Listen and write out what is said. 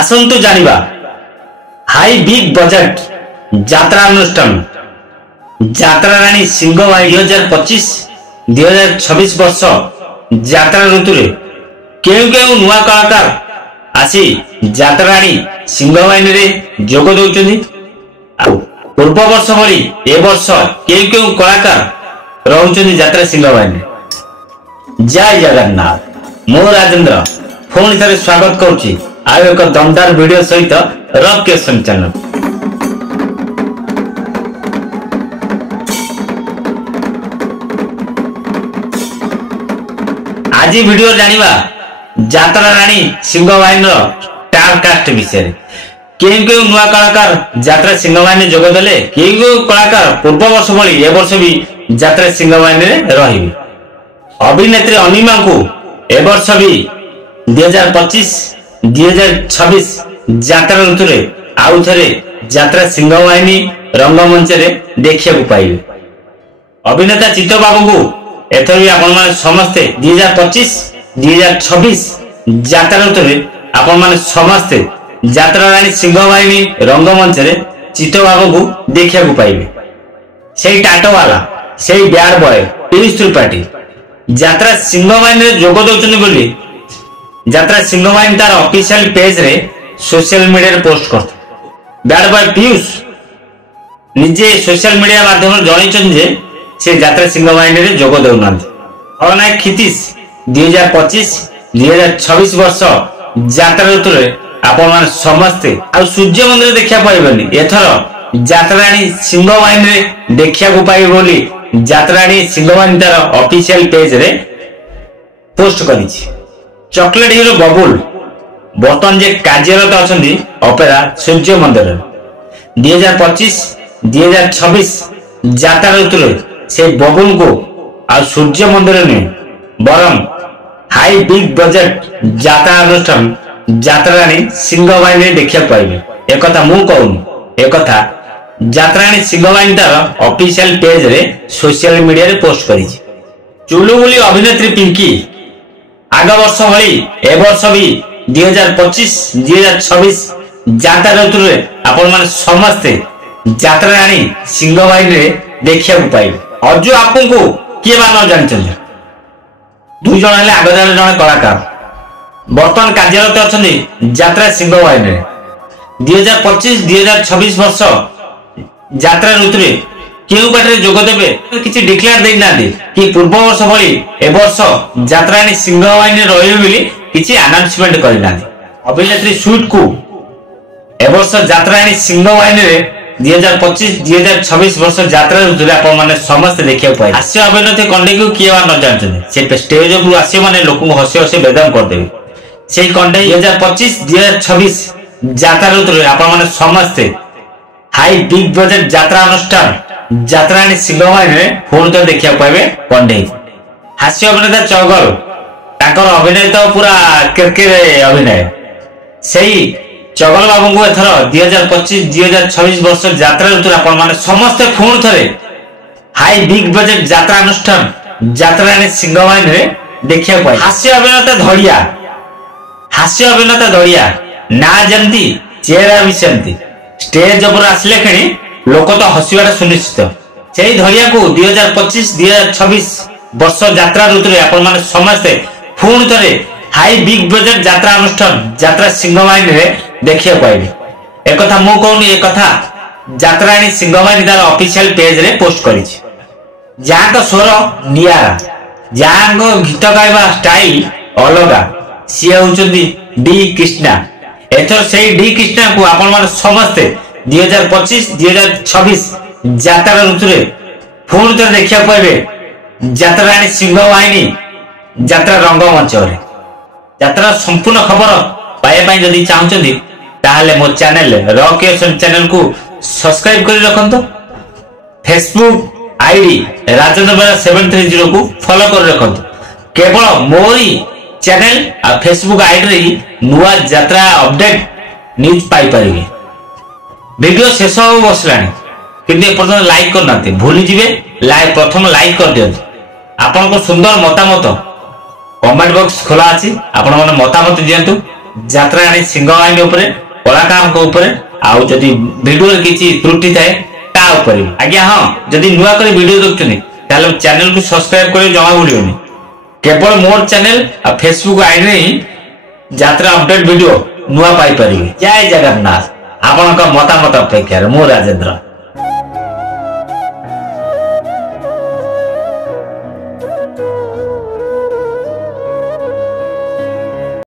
आसंतु जानिबा high big budget यात्रा अनुष्ठान यात्रा राणी सिंहवाहिनी 2025-2026 वर्ष यात्रा ऋतु रे केउ केउ नुआ कलाकार आसी यात्रा राणी सिंहवाहिनी रे जोग दउचंदी। पूर्व वर्ष भली ए वर्ष केउ केउ कलाकार रहउचंदी यात्रा सिंहवाहिनी। जय जगन्नाथ। मो राजेंद्र फोन थरे स्वागत करूची आयो एक दमदार वीडियो सहित रॉक क्वेश्चन चैनल। आज वीडियो जानिबा यात्रा राणी सिंहवाहिनी स्टार कास्ट विषय केउ केउ नुआ कलाकार यात्रा सिंहवाहिनी जोग देले केउ केउ कलाकार पूर्व वर्ष भली ए वर्ष भी यात्रा सिंहवाहिनी रे रहिबे। अभिनेत्री अनिमा को ए वर्ष भी 2025-2026 यात्रा ऋतु रे आउ थरे यात्रा सिंहवाहिनी रंगमंच रे देखिया को पाइबे। अभिनेता चित्त बाबू को एथर भी आपण माने समस्ते 2025-2026 यात्रा ऋतु रे आपण माने समस्ते यात्रा राणी सिंहवाहिनी रंगमंच रे चित्त बाबू को देखिया को पाइबे। सेही टाटो वाला सेही ब्यार बॉय पीयूष त्रिपाठी यात्रा सिंहवाहिनी रे जोग दउचनी बोली यात्रा सिंहवाहिनी तार ऑफिशियल पेज रे सोशल मीडिया रे पोस्ट करते। बैड बॉय पीयूष निजे सोशल मीडिया माध्यम जणैछन जे से यात्रा सिंहवाहिनी रे जोग दउनान। खलनायक क्षितिश 2025-2026 वर्ष यात्रा ऋतु रे आपण माने समस्ते आ सूर्य मंदिर देखिया पाइबनी। एथर यात्रा राणी सिंहवाहिनी रे देखिया को पाइबे बोली यात्रा राणी सिंहवाहिनी तार ऑफिशियल पेज रे पोस्ट करिछि। चॉकलेट हीरो बबुल बर्तमान जे कार्यरत अछंदी ऑपेरा सूर्य मंदिर 2025-2026 यात्रा ऋतु रे से बबुल को आ सूर्य मंदिर ने बरम हाई बिग बजेट यात्रा अनुष्ठान यात्रा राणी सिंहवाहिनी रे देखिया पाइबे। एक कथा मु कहूनी एक कथा यात्रा राणी सिंहवाहिनी तार ऑफिशियल पेज रे सोशल मीडिया रे पोस्ट करिछि। चुलुबुली अभिनेत्री पिंकी आग वर्ष भली ए वर्ष भी 2025-2026 यात्रा ऋतु रे आपण माने समस्ते यात्रा राणी सिंहवाहिनी रे देखिया को पाइबे। अजू आपन को के मान जानछन दुई जण हेले आग जण कलाकार वर्तमान कार्यरत अछंदी यात्रा सिंहवाहिनी रे 2025-2026 वर्ष यात्रा ऋतु रे केउ बाटे जोग देबे किछि डिक्लेयर देइ नादि कि पूर्व वर्ष भली ए वर्ष यात्रा राणी सिंहवाहिनी रहिबे बोली किछि अनाउंसमेंट करि नादि। अभिनेत्री स्वीट को ए वर्ष यात्रा राणी सिंहवाहिनी रे 2025-2026 वर्ष यात्रा ऋतु रे आपण माने समस्त देखिया पाइ। हास्य अभिनेत्री कंडे को किए न जानछन से स्टेज ऊपर आसी माने लोक को हसे हसे बेदम कर देबे। सेही कंडे 2025-2026 यात्रा ऋतु रे आपण माने समस्त हाई बिग बजेट यात्रा अनुष्ठान यात्रा राणी सिंहवाहिनी रे फोन तो देखिया पाइबे कंडे। हास्य अभिनेता चगल ताकर अभिनय तो पूरा किरकिरे अभिनय सेही चगल बाबू को एथर 2025-2026 वर्ष यात्रा ऋतु आपण माने समस्त फोन थरे हाई बिग बजेट यात्रा अनुष्ठान यात्रा राणी सिंहवाहिनी रे देखिया पाइ। हास्य अभिनेता धड़िया ना जंती चेहरा भी सेंती स्टेज ऊपर आसले खणी लोक तो हसिबाटा सुनिश्चित। सेही धड़िया को 2025-2026 वर्ष यात्रा ऋतु रे आपण माने समस्ते फोन थरे हाई बिग बजेट यात्रा अनुष्ठान यात्रा सिंहवाहिनी रे देखिया पाइबे। एक कथा मु कहूनी एक कथा यात्रा राणी सिंहवाहिनी तार ऑफिशियल पेज रे पोस्ट करिछि। जाक स्वर नियारा जाक गीत गाइबा स्टाइल अलगा सी होचंदी डी कृष्णा। एथर सेही डी कृष्णा को आपण माने समस्ते 2025-2026 यात्रा ऋतु रे फोन तो देखिया पाइबे यात्रा राणी सिंहवाहिनी यात्रा रंगमंच रे। यात्रा संपूर्ण खबर पाए पाई जदी चाहउचंदी ताहाले मो चैनल रॉक क्वेश्चन चैनल को सब्सक्राइब करि रखंतो। फेसबुक आईडी राजेंद्र बेरा 730 को फॉलो कर रखंतो। केवल मोरी चैनल आ फेसबुक आईडी रे नुआ यात्रा अपडेट न्यूज पाई परिबे। वीडियो शेष हो बसलानी किंतु एपर्तन लाइक करना भूली जिवे लाइक प्रथम लाइक कर दियंतु। आपन को सुंदर मतामत कमेंट बॉक्स खोला अछि आपण माने मतामत दियंतु। ଯାତ୍ରା ରାଣୀ ସିଂହବାହିନୀ ଉପରେ, କଳାକାରଙ୍କ ଉପରେ, ଆଉ ଯଦି ଭିଡିଓରେ କିଛି ତ୍ରୁଟି ଥାଏ ତା ଉପରେ। ଆଜ୍ଞା ହଁ, ଯଦି ନୂଆ କରି ଭିଡିଓ ଦେଖୁଛନ୍ତି ତାହେଲେ ଚ୍ୟାନେଲକୁ ସବସ୍କ୍ରାଇବ କରିବା ଜମା ଭୁଲିବନି। କେବଳ ମୋର ଚ୍ୟାନେଲ ଆଉ ଫେସବୁକ ଆଇଡିରେ ହିଁ ଯାତ୍ରା ଅପଡେଟ ଭିଡିଓ ନୂଆ ପାଇପାରିବେ। ଜୟ ଜଗନ୍ନାଥ। ଆପଣଙ୍କ ମତାମତ ଅପେକ୍ଷାରେ ମୁଁ ରାଜେନ୍ଦ୍ର।